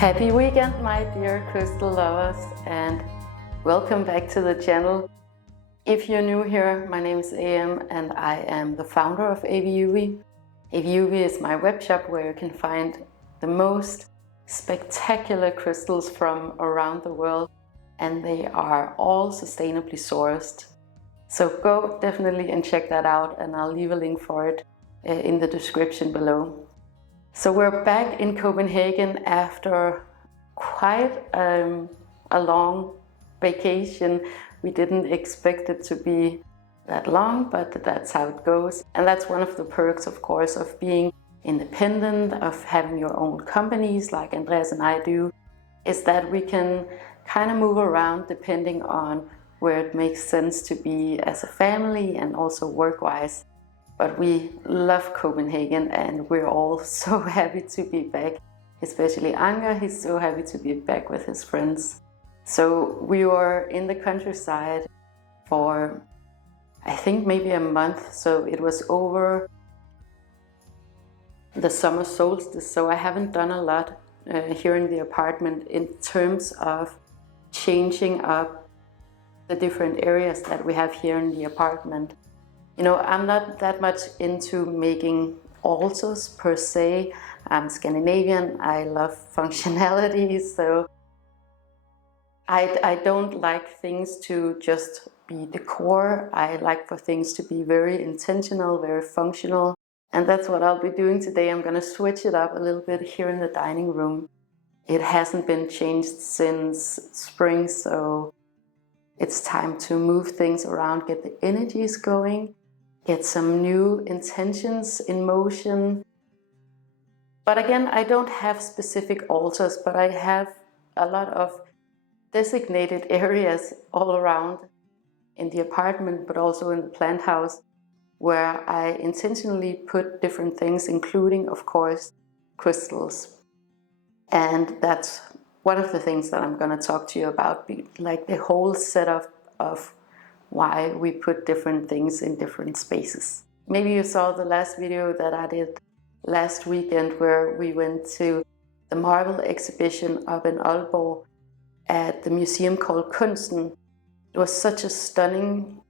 Happy weekend, my dear crystal lovers, and welcome back to the channel. If you're new here, my name is AM and I am the founder of AVIUVI. AVIUVI is my web shop where you can find the most spectacular crystals from around the world, and they are all sustainably sourced. So go definitely and check that out, and I'll leave a link for it in the description below. So we're back in Copenhagen after quite a long vacation. We didn't expect it to be that long, but that's how it goes. And that's one of the perks, of course, of being independent, of having your own companies like Andreas and I do, is that we can kind of move around depending on where it makes sense to be as a family and also work-wise. But we love Copenhagen and we're all so happy to be back, especially Anga. He's so happy to be back with his friends. So we were in the countryside for, I think, maybe a month. So it was over the summer solstice. So I haven't done a lot here in the apartment in terms of changing up the different areas that we have here in the apartment. You know, I'm not that much into making altars per se. I'm Scandinavian, I love functionality, so I don't like things to just be decor. I like for things to be very intentional, very functional, and that's what I'll be doing today. I'm gonna switch it up a little bit here in the dining room. It hasn't been changed since spring, so it's time to move things around, get the energies going, get some new intentions in motion. But again, I don't have specific altars, but I have a lot of designated areas all around in the apartment, but also in the plant house, where I intentionally put different things, including, of course, crystals. And that's one of the things that I'm going to talk to you about, like the whole setup of why we put different things in different spaces. Maybe you saw the last video that I did last weekend where we went to the marble exhibition up in Aalborg at the museum called Kunsten. It was such a stunning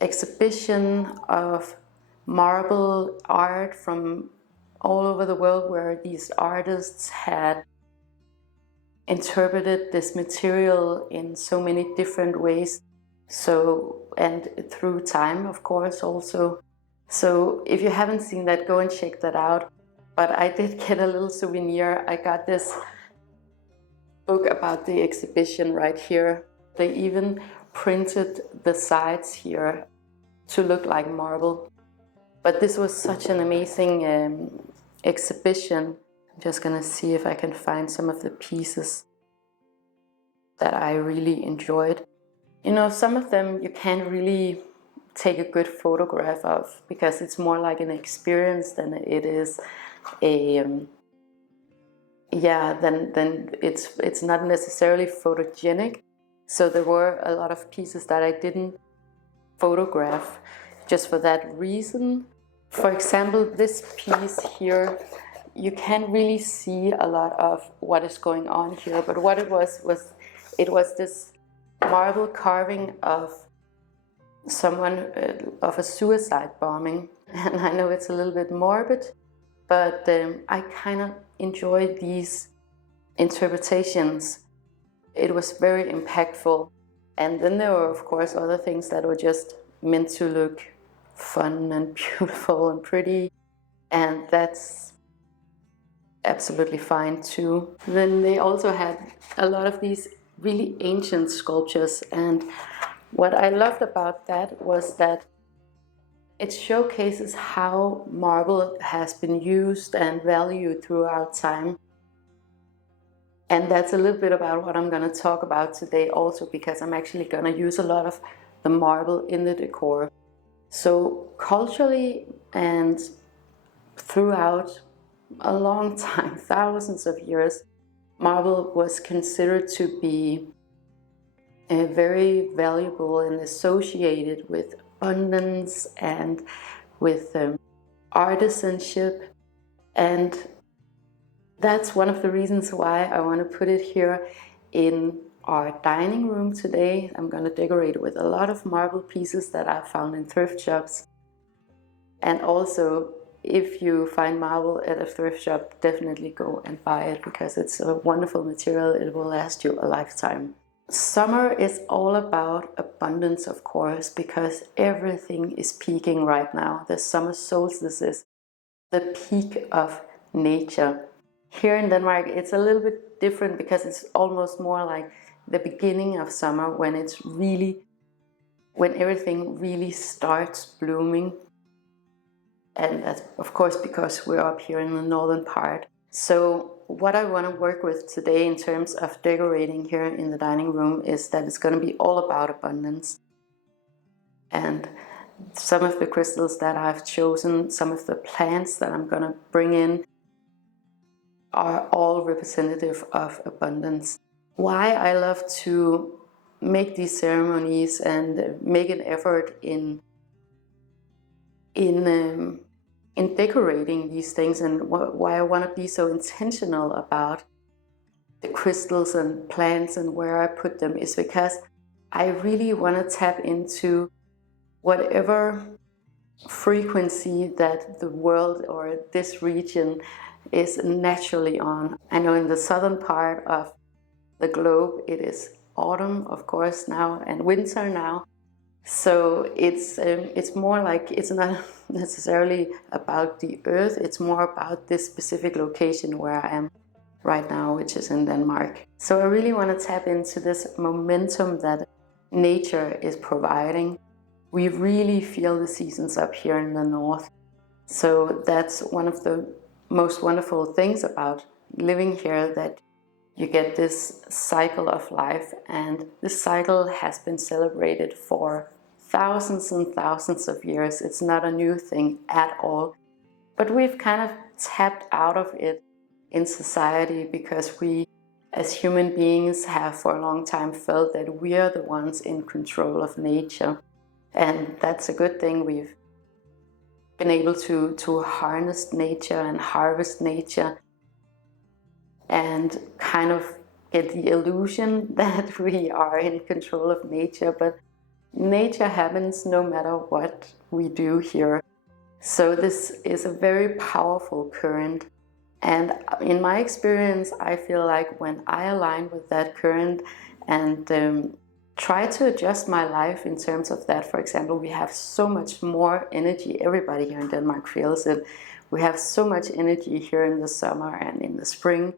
exhibition of marble art from all over the world, where these artists had interpreted this material in so many different ways. So, and through time, of course, also. So if you haven't seen that, go and check that out. But I did get a little souvenir. I got this book about the exhibition right here. They even printed the sides here to look like marble. But this was such an amazing exhibition. I'm just gonna see if I can find some of the pieces that I really enjoyed. You know, some of them you can't really take a good photograph of because it's more like an experience than it is a then it's not necessarily photogenic. So there were a lot of pieces that I didn't photograph just for that reason. For example, this piece here, you can't really see a lot of what is going on here, but what it was this marble carving of someone of a suicide bombing. And I know it's a little bit morbid, but I kind of enjoyed these interpretations. It was very impactful. And then there were, of course, other things that were just meant to look fun and beautiful and pretty, and that's absolutely fine too. Then they also had a lot of these really ancient sculptures, and what I loved about that was that it showcases how marble has been used and valued throughout time. And that's a little bit about what I'm going to talk about today also, because I'm actually going to use a lot of the marble in the decor. So culturally and throughout a long time, thousands of years, marble was considered to be very valuable and associated with abundance and with artisanship. And That's one of the reasons why I want to put it here in our dining room today. I'm going to decorate it with a lot of marble pieces that I found in thrift shops. And also, if you find marble at a thrift shop, definitely go and buy it, because it's a wonderful material. It will last you a lifetime. Summer is all about abundance, of course, because everything is peaking right now. The summer solstice is the peak of nature. Here in Denmark, it's a little bit different because it's almost more like the beginning of summer, when everything really starts blooming. And that's of course because we're up here in the northern part. So what I want to work with today in terms of decorating here in the dining room is that it's going to be all about abundance. And some of the crystals that I've chosen, some of the plants that I'm going to bring in, are all representative of abundance. Why I love to make these ceremonies and make an effort in decorating these things, and why I want to be so intentional about the crystals and plants and where I put them, is because I really want to tap into whatever frequency that the world or this region is naturally on. I know in the southern part of the globe it is autumn, of course, now, and winter now. So it's more like, it's not necessarily about the earth, it's more about this specific location where I am right now, which is in Denmark. So I really want to tap into this momentum that nature is providing. We really feel the seasons up here in the north. So that's one of the most wonderful things about living here, that you get this cycle of life, and this cycle has been celebrated for thousands and thousands of years. It's not a new thing at all, but we've kind of tapped out of it in society because we as human beings have for a long time felt that we are the ones in control of nature, and that's a good thing. We've been able to harness nature and harvest nature and kind of get the illusion that we are in control of nature, but nature happens no matter what we do here. So this is a very powerful current, and in my experience I feel like when I align with that current and try to adjust my life in terms of that, for example, we have so much more energy. Everybody here in Denmark feels it. We have so much energy here in the summer and in the spring.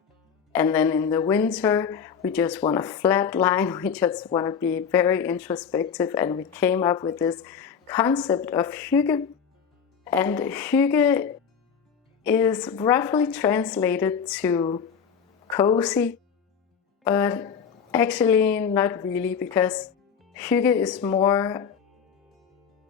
And then in the winter, we just want to flatline, we just want to be very introspective, and we came up with this concept of Hygge. And Hygge is roughly translated to cozy, but actually not really, because Hygge is more,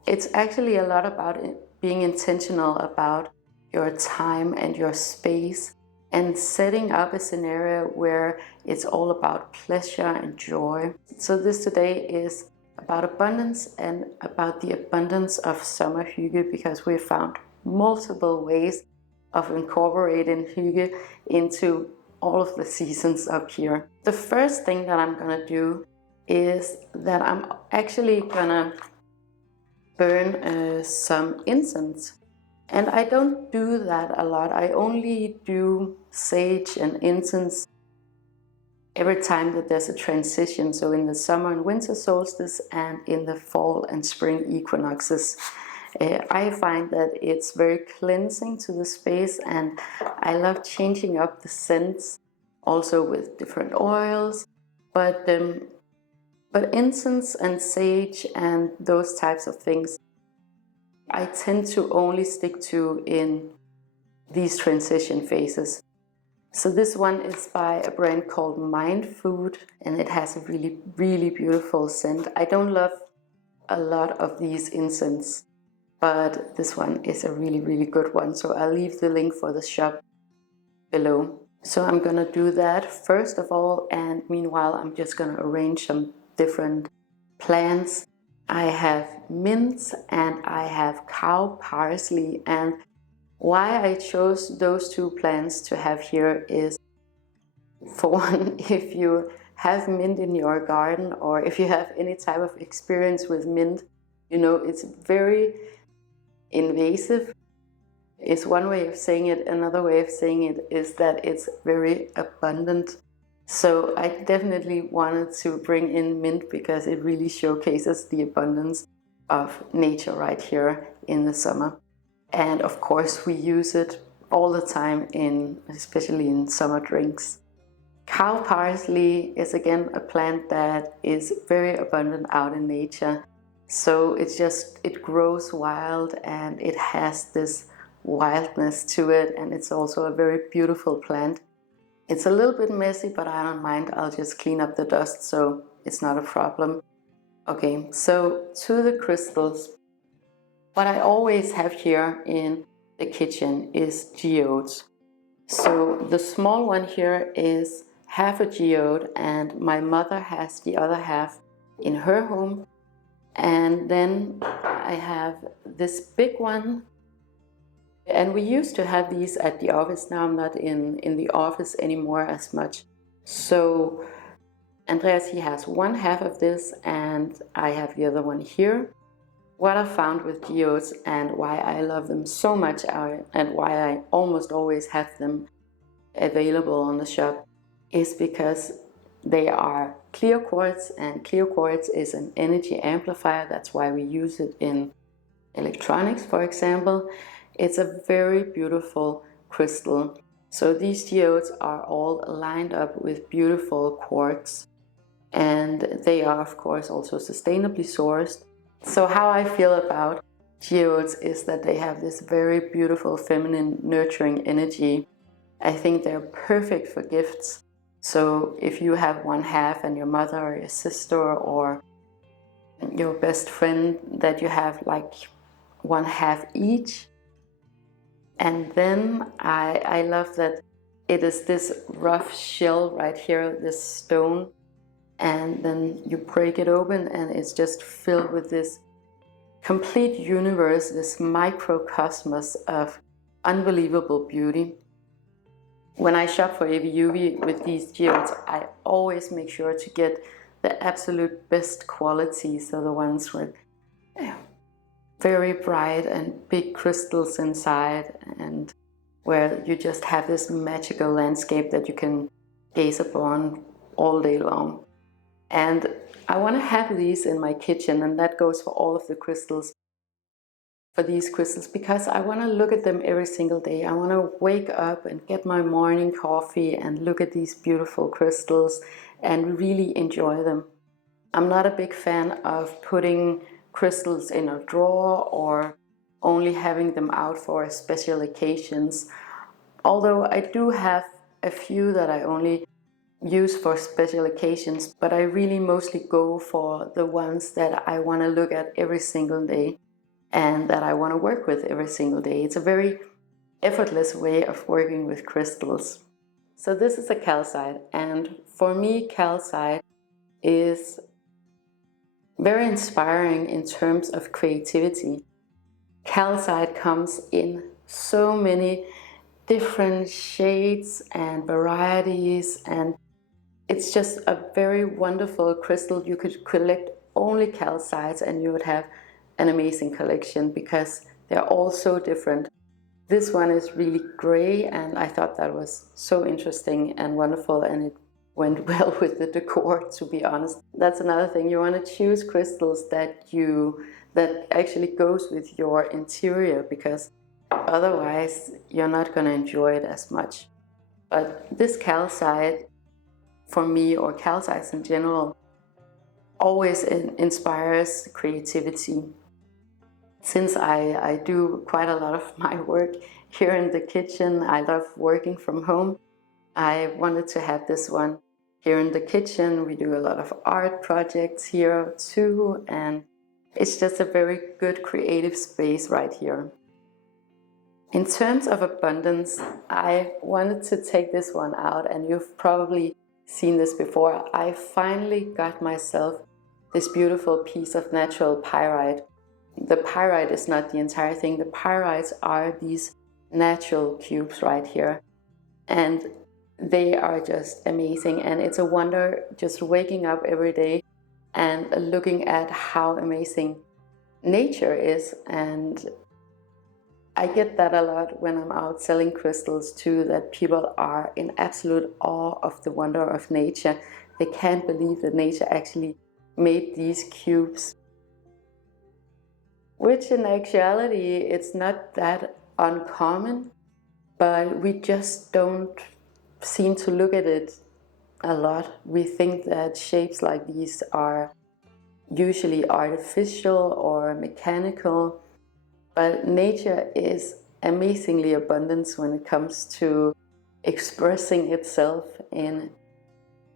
it's actually a lot about being intentional about your time and your space, and setting up a scenario where it's all about pleasure and joy. So this today is about abundance, and about the abundance of summer Hygge, because we found multiple ways of incorporating Hygge into all of the seasons up here. The first thing that I'm gonna do is that I'm actually gonna burn some incense. And I don't do that a lot. I only do sage and incense every time that there's a transition. So in the summer and winter solstice, and in the fall and spring equinoxes. I find that it's very cleansing to the space, and I love changing up the scents also with different oils. But incense and sage and those types of things, I tend to only stick to in these transition phases. So this one is by a brand called Mind Food, and it has a really, really beautiful scent. I don't love a lot of these incense, but this one is a really, really good one. So I'll leave the link for the shop below. So I'm gonna do that first of all, and meanwhile I'm just gonna arrange some different plants. I have mint and I have cow parsley, and Why I chose those two plants to have here is, for one, if you have mint in your garden, or if you have any type of experience with mint, you know it's very invasive. Is one way of saying it. Another way of saying it is that it's very abundant. So I definitely wanted to bring in mint because it really showcases the abundance of nature right here in the summer. And of course we use it all the time, especially in summer drinks. Cow parsley is again a plant that is very abundant out in nature. So it grows wild and it has this wildness to it, and it's also a very beautiful plant. It's a little bit messy, but I don't mind. I'll just clean up the dust, so it's not a problem. Okay, so to the crystals. What I always have here in the kitchen is geodes. So the small one here is half a geode, and my mother has the other half in her home. And then I have this big one. And we used to have these at the office. Now I'm not in the office anymore as much. So Andreas, he has one half of this and I have the other one here. What I found with geodes and why I love them so much and why I almost always have them available on the shop is because they are clear quartz, and clear quartz is an energy amplifier. That's why we use it in electronics, for example. It's a very beautiful crystal. So these geodes are all lined up with beautiful quartz, and they are of course also sustainably sourced. So how I feel about geodes is that they have this very beautiful feminine nurturing energy. I think they're perfect for gifts. So if you have one half and your mother or your sister or your best friend, that you have like one half each. And then I love that it is this rough shell right here, this stone, and then you break it open and it's just filled with this complete universe, this microcosmos of unbelievable beauty. When I shop for AVIUVI with these geodes, I always make sure to get the absolute best quality, so the ones with very bright and big crystals inside, and where you just have this magical landscape that you can gaze upon all day long. And I want to have these in my kitchen, and that goes for all of the crystals, for these crystals, because I want to look at them every single day. I want to wake up and get my morning coffee and look at these beautiful crystals and really enjoy them. I'm not a big fan of putting crystals in a drawer or only having them out for special occasions, although I do have a few that I only use for special occasions, but I really mostly go for the ones that I want to look at every single day and that I want to work with every single day. It's a very effortless way of working with crystals. So this is a calcite, and for me calcite is very inspiring in terms of creativity. Calcite comes in so many different shades and varieties, and it's just a very wonderful crystal. You could collect only calcites and you would have an amazing collection because they're all so different. This one is really gray, and I thought that was so interesting and wonderful, and it went well with the decor, to be honest. That's another thing. You want to choose crystals that actually goes with your interior, because otherwise you're not going to enjoy it as much. But this calcite, for me, or calcites in general, always inspires creativity. Since I do quite a lot of my work here in the kitchen, I love working from home, I wanted to have this one here in the kitchen. We do a lot of art projects here too, and it's just a very good creative space right here. In terms of abundance, I wanted to take this one out, and you've probably seen this before. I finally got myself this beautiful piece of natural pyrite. The pyrite is not the entire thing. The pyrites are these natural cubes right here. And they are just amazing, and it's a wonder just waking up every day and looking at how amazing nature is. And I get that a lot when I'm out selling crystals too, that people are in absolute awe of the wonder of nature. They can't believe that nature actually made these cubes, which in actuality it's not that uncommon, but we just don't seem to look at it a lot. We think that shapes like these are usually artificial or mechanical, but nature is amazingly abundant when it comes to expressing itself in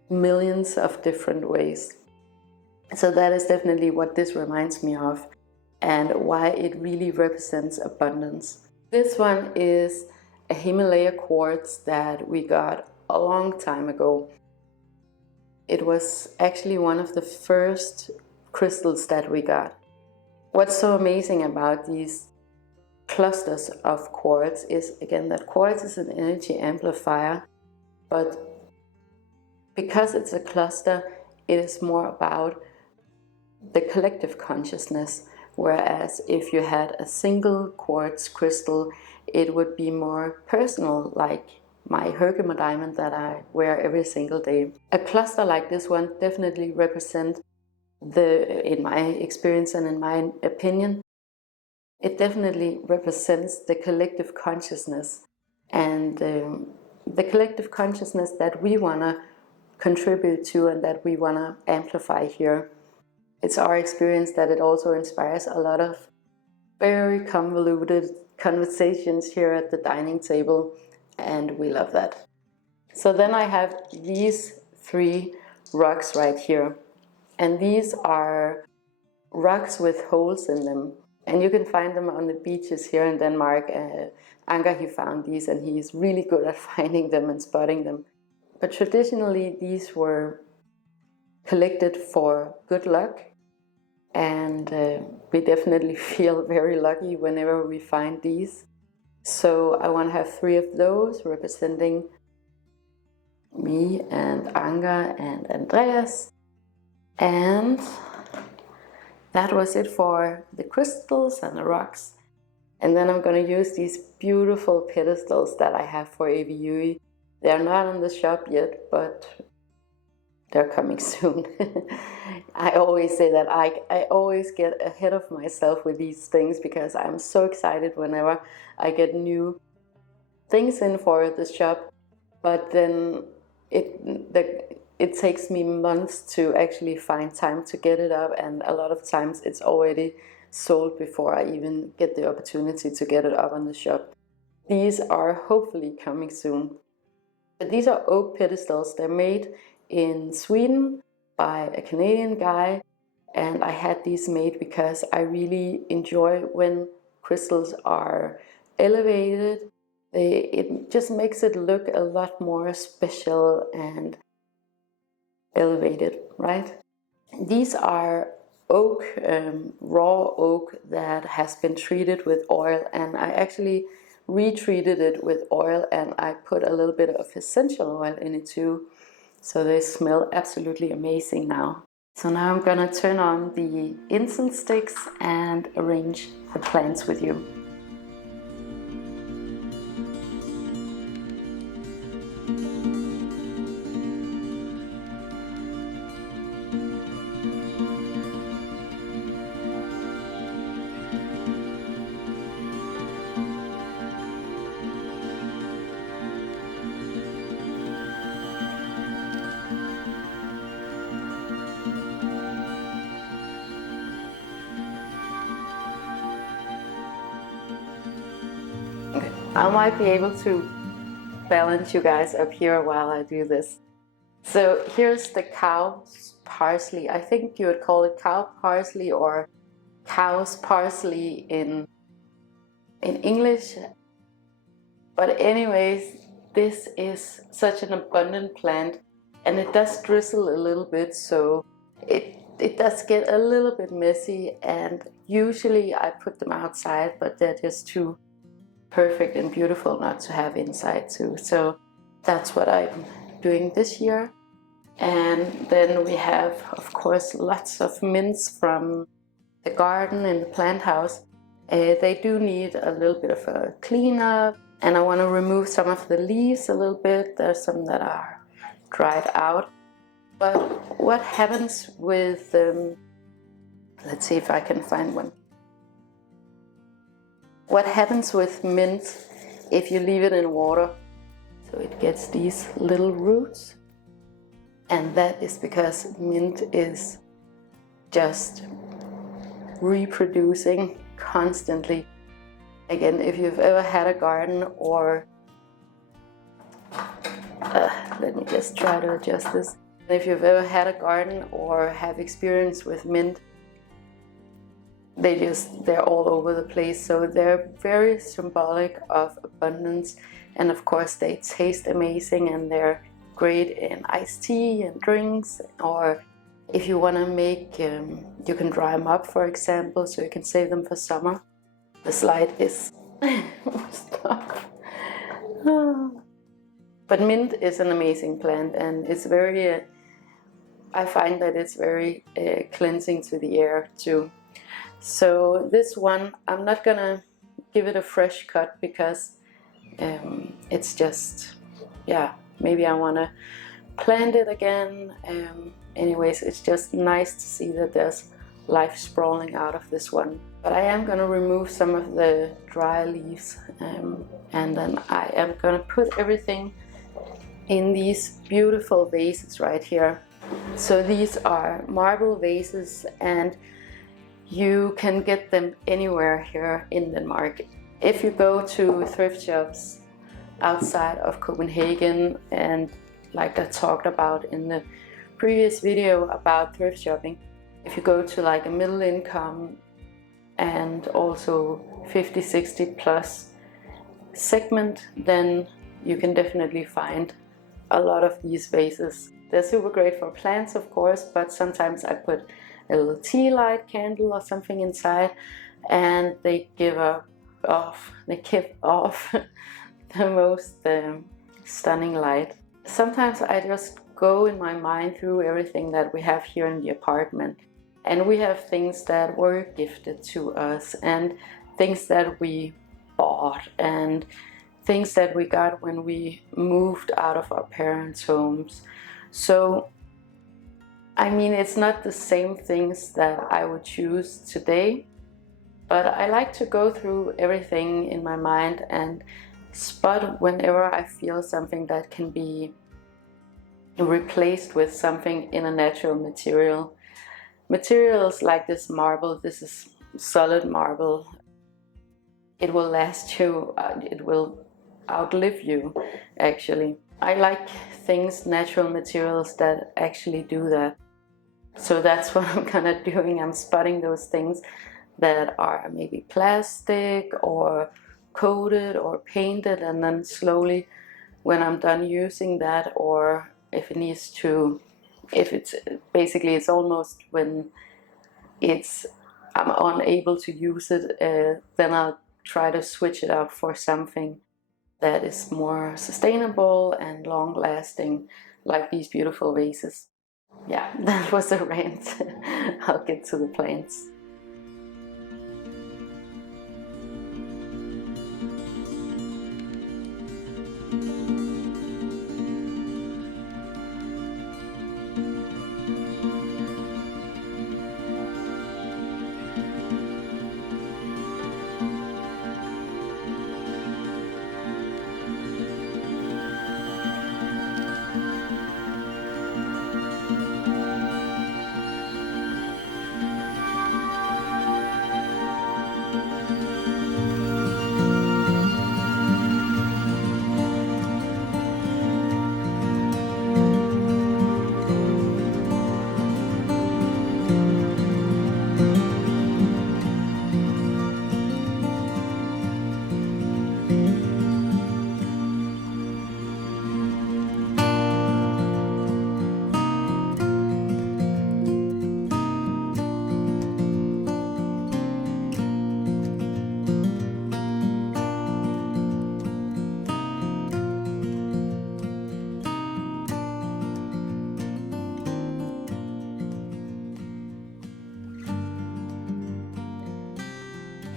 millions of different ways. So that is definitely what this reminds me of, and why it really represents abundance. This one is a Himalaya quartz that we got a long time ago. It was actually one of the first crystals that we got. What's so amazing about these clusters of quartz is, again, that quartz is an energy amplifier, but because it's a cluster, it is more about the collective consciousness, whereas if you had a single quartz crystal, it would be more personal, like my Hygge diamond that I wear every single day. A cluster like this one definitely represents in my experience and in my opinion, it definitely represents the collective consciousness, and the collective consciousness that we want to contribute to and that we want to amplify here. It's our experience that it also inspires a lot of very convoluted conversations here at the dining table, and we love that. So then I have these 3 rocks right here, and these are rocks with holes in them, and you can find them on the beaches here in Denmark. Anker, he found these, and he's really good at finding them and spotting them. But traditionally these were collected for good luck, and we definitely feel very lucky whenever we find these. So I want to have 3 of those representing me and Anker and Andreas. And that was it for the crystals and the rocks. And then I'm going to use these beautiful pedestals that I have for AVIUVI. They're not in the shop yet, but they're coming soon. I always say that I always get ahead of myself with these things, because I'm so excited whenever I get new things in for the shop, but then it takes me months to actually find time to get it up, and a lot of times it's already sold before I even get the opportunity to get it up on the shop. These are hopefully coming soon. But these are oak pedestals. They're made in Sweden by a Canadian guy, and I had these made because I really enjoy when crystals are elevated. It just makes it look a lot more special and elevated, right? These are oak, raw oak that has been treated with oil, and I actually retreated it with oil, and I put a little bit of essential oil in it too, so they smell absolutely amazing now. So now I'm gonna turn on the incense sticks and arrange the plants with you. I might be able to balance you guys up here while I do this. So here's the cow's parsley. I think you would call it cow parsley or cow's parsley in English. But anyways, this is such an abundant plant, and it does drizzle a little bit, so it does get a little bit messy, and usually I put them outside, but they're just too perfect and beautiful not to have inside too. So that's what I'm doing this year. And then we have, of course, lots of mints from the garden and the plant house. They do need a little bit of a cleanup, and I want to remove some of the leaves a little bit. There's some that are dried out. But what happens with, let's see if I can find one. What happens with mint if you leave it in water? So it gets these little roots, and that is because mint is just reproducing constantly. Again, if you've ever had a garden, or let me just try to adjust this. If you've ever had a garden or have experience with mint, they're all over the place. So they're very symbolic of abundance, and of course they taste amazing, and they're great in iced tea and drinks, or if you want to make, you can dry them up, for example, so you can save them for summer. The slide is stuck. But mint is an amazing plant, and it's very, I find that it's very cleansing to the air too. So this one, I'm not gonna give it a fresh cut because it's just, yeah, maybe I want to plant it again. Anyways, it's just nice to see that there's life sprawling out of this one. But I am going to remove some of the dry leaves, and then I am going to put everything in these beautiful vases right here. So these are marble vases, and you can get them anywhere here in Denmark. If you go to thrift shops outside of Copenhagen, and like I talked about in the previous video about thrift shopping, if you go to like a middle income and also 50-60 plus segment, then you can definitely find a lot of these vases. They're super great for plants, of course, but sometimes I put a little tea light candle or something inside, and they give off the most stunning light. Sometimes I just go in my mind through everything that we have here in the apartment, and we have things that were gifted to us, and things that we bought, and things that we got when we moved out of our parents' homes. So I mean, it's not the same things that I would choose today, but I like to go through everything in my mind and spot whenever I feel something that can be replaced with something in a natural material. Materials like this marble, this is solid marble. It will last you, it will outlive you, actually. I like things, natural materials that actually do that. So that's what I'm kind of doing. I'm spotting those things that are maybe plastic or coated or painted, and then slowly, when I'm done using that, or if it needs to, if it's basically, it's almost when I'm unable to use it, then I'll try to switch it out for something that is more sustainable and long lasting, like these beautiful vases. Yeah, that was a rant. I'll get to the plants.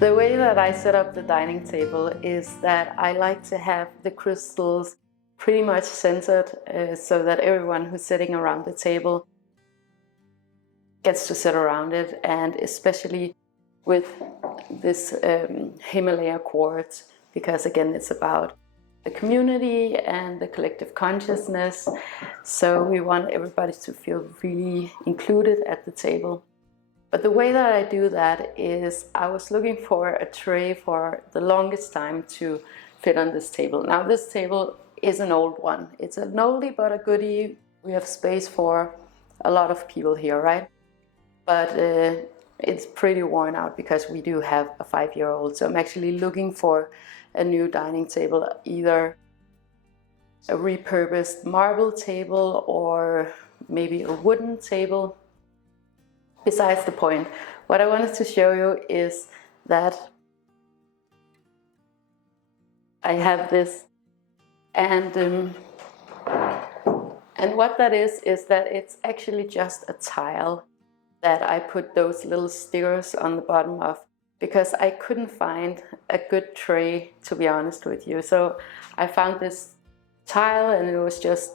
The way that I set up the dining table is that I like to have the crystals pretty much centered so that everyone who's sitting around the table gets to sit around it, and especially with this Himalaya quartz, because again it's about the community and the collective consciousness, so we want everybody to feel really included at the table. But the way that I do that is I was looking for a tray for the longest time to fit on this table. Now this table is an old one. It's an oldie but a goodie. We have space for a lot of people here, right? But it's pretty worn out because we do have a 5-year-old. So I'm actually looking for a new dining table, either a repurposed marble table or maybe a wooden table. Besides the point, what I wanted to show you is that I have this, and what that is that it's actually just a tile that I put those little stickers on the bottom of, because I couldn't find a good tray, to be honest with you. So I found this tile and it was just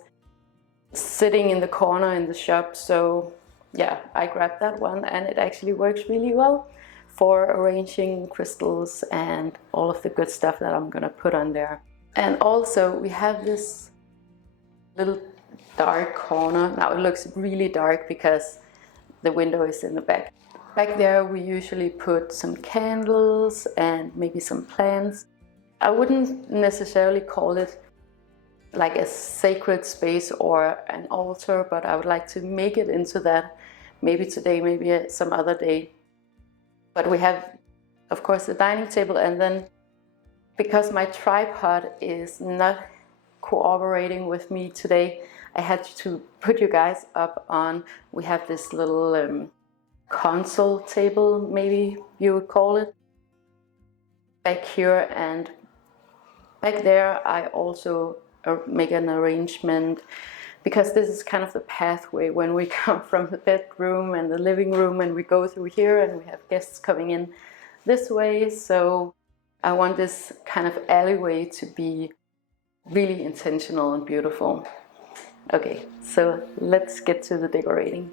sitting in the corner in the shop. So yeah, I grabbed that one, and it actually works really well for arranging crystals and all of the good stuff that I'm gonna put on there. And also we have this little dark corner. Now it looks really dark because the window is in the back. Back there we usually put some candles and maybe some plants. I wouldn't necessarily call it like a sacred space or an altar, but I would like to make it into that. Maybe today, maybe some other day. But we have, of course, the dining table, and then because my tripod is not cooperating with me today, I had to put you guys up on, we have this little console table, maybe you would call it, back here, and back there I also make an arrangement, because this is kind of the pathway when we come from the bedroom and the living room, and we go through here and we have guests coming in this way. So I want this kind of alleyway to be really intentional and beautiful. Okay, so let's get to the decorating.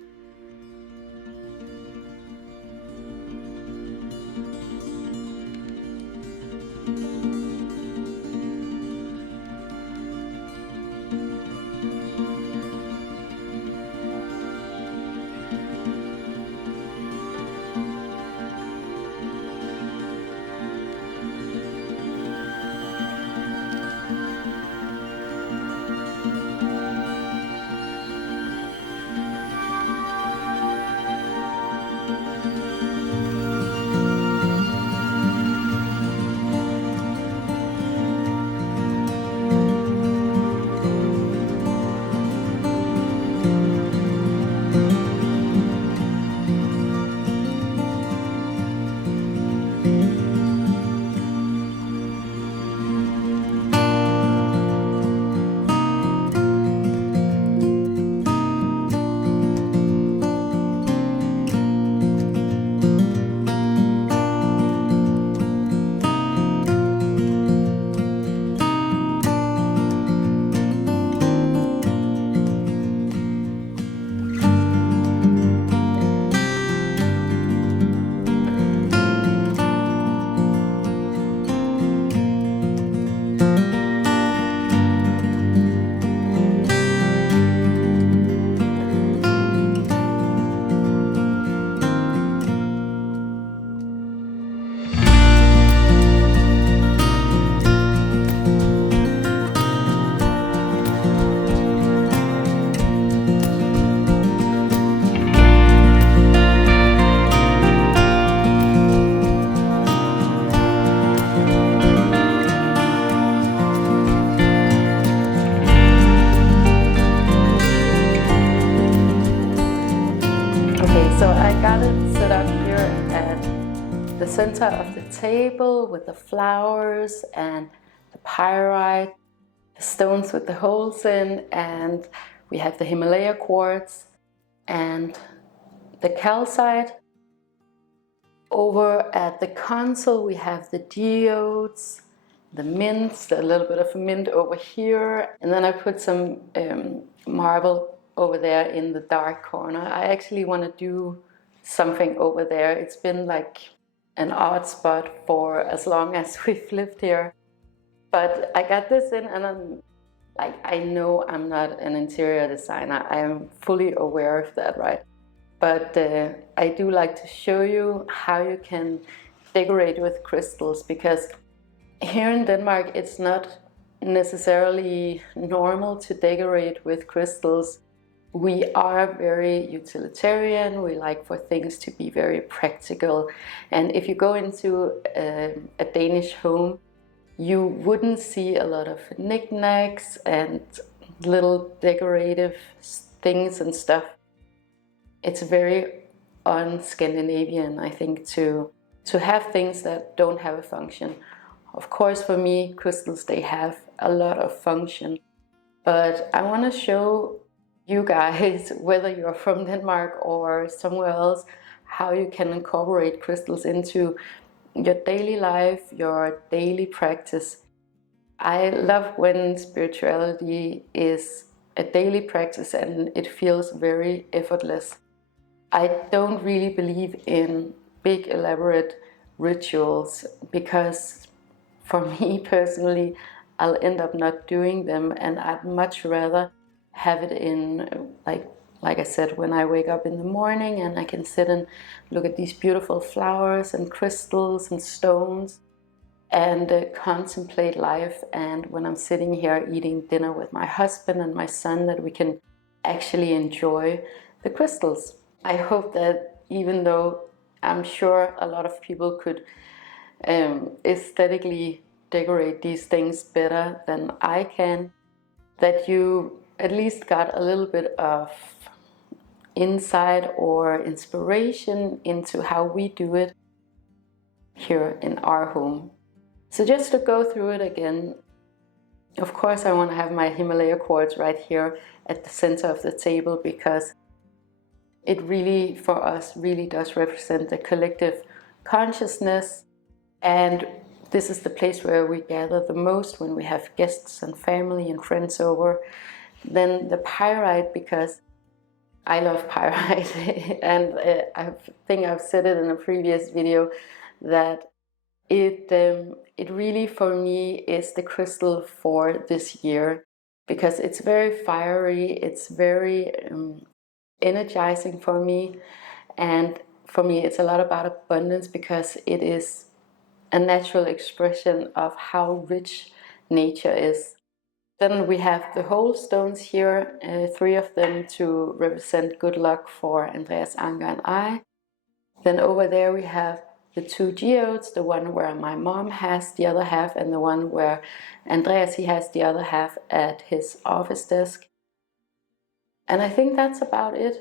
So I got it set up here at the center of the table with the flowers and the pyrite, the stones with the holes in, and we have the Himalaya quartz and the calcite. Over at the console we have the geodes, the mints, a little bit of mint over here, and then I put some marble over there in the dark corner. I actually want to do something over there. It's been like an odd spot for as long as we've lived here. But I got this in, and I know I'm not an interior designer. I am fully aware of that, right? But I do like to show you how you can decorate with crystals, because here in Denmark it's not necessarily normal to decorate with crystals. We are very utilitarian. We like for things to be very practical. And if you go into a Danish home, you wouldn't see a lot of knickknacks and little decorative things and stuff. It's very un-Scandinavian, I think, to have things that don't have a function. Of course, for me, crystals, they have a lot of function. But I want to show you guys, whether you're from Denmark or somewhere else, how you can incorporate crystals into your daily life, your daily practice. I love when spirituality is a daily practice and it feels very effortless. I don't really believe in big elaborate rituals, because for me personally, I'll end up not doing them, and I'd much rather have it in, like I said, when I wake up in the morning and I can sit and look at these beautiful flowers and crystals and stones and contemplate life. And when I'm sitting here eating dinner with my husband and my son, that we can actually enjoy the crystals. I hope that, even though I'm sure a lot of people could aesthetically decorate these things better than I can, that you at least got a little bit of insight or inspiration into how we do it here in our home. So just to go through it again, of course I want to have my Himalaya quartz right here at the center of the table, because it really, for us, really does represent the collective consciousness. And this is the place where we gather the most when we have guests and family and friends over. Then the pyrite, because I love pyrite and I think I've said it in a previous video that it really for me is the crystal for this year, because it's very fiery, it's very energizing for me, and for me it's a lot about abundance, because it is a natural expression of how rich nature is. Then we have the whole stones here, 3 of them to represent good luck for Andreas, Anka and I. Then over there we have the 2 geodes, the one where my mom has the other half, and the one where Andreas, he has the other half at his office desk. And I think that's about it.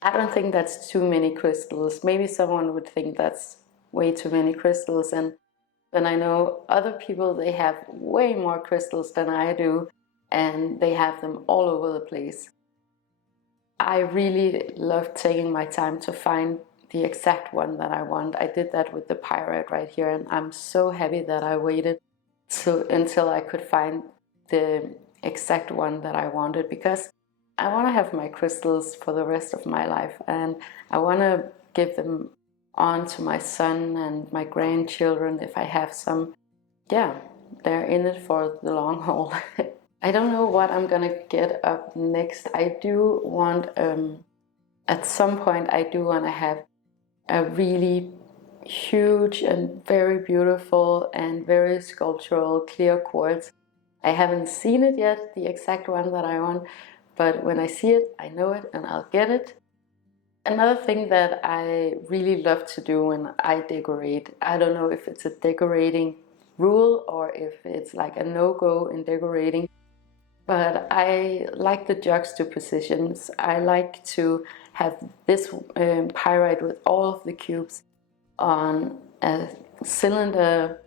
I don't think that's too many crystals. Maybe someone would think that's way too many crystals, and then I know other people, they have way more crystals than I do, and they have them all over the place. I really love taking my time to find the exact one that I want. I did that with the pyrite right here, and I'm so happy that I waited until I could find the exact one that I wanted, because I want to have my crystals for the rest of my life, and I want to give them on to my son and my grandchildren if I have some. Yeah, they're in it for the long haul. I don't know what I'm gonna get up next. I do want, at some point I do want to have a really huge and very beautiful and very sculptural clear quartz. I haven't seen it yet, the exact one that I want, but when I see it, I know it and I'll get it. Another thing that I really love to do when I decorate, I don't know if it's a decorating rule or if it's like a no-go in decorating, but I like the juxtapositions. I like to have this pyrite with all of the cubes on a cylinder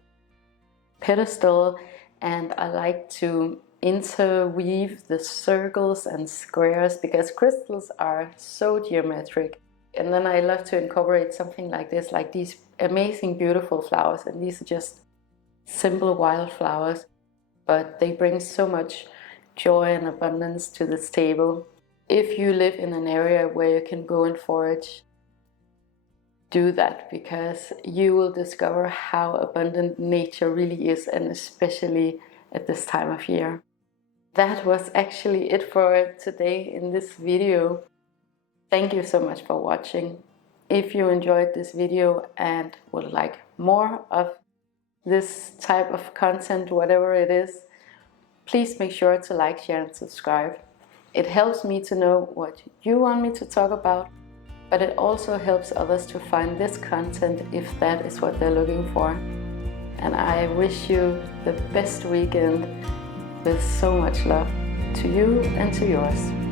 pedestal, and I like to interweave the circles and squares, because crystals are so geometric And then I love to incorporate something like this, like these amazing, beautiful flowers. And these are just simple wildflowers, but they bring so much joy and abundance to this table. If you live in an area where you can go and forage, do that, because you will discover how abundant nature really is, and especially at this time of year. That was actually it for today in this video. Thank you so much for watching. If you enjoyed this video and would like more of this type of content, whatever it is, please make sure to like, share and subscribe. It helps me to know what you want me to talk about, but it also helps others to find this content if that is what they're looking for. And I wish you the best weekend with so much love to you and to yours.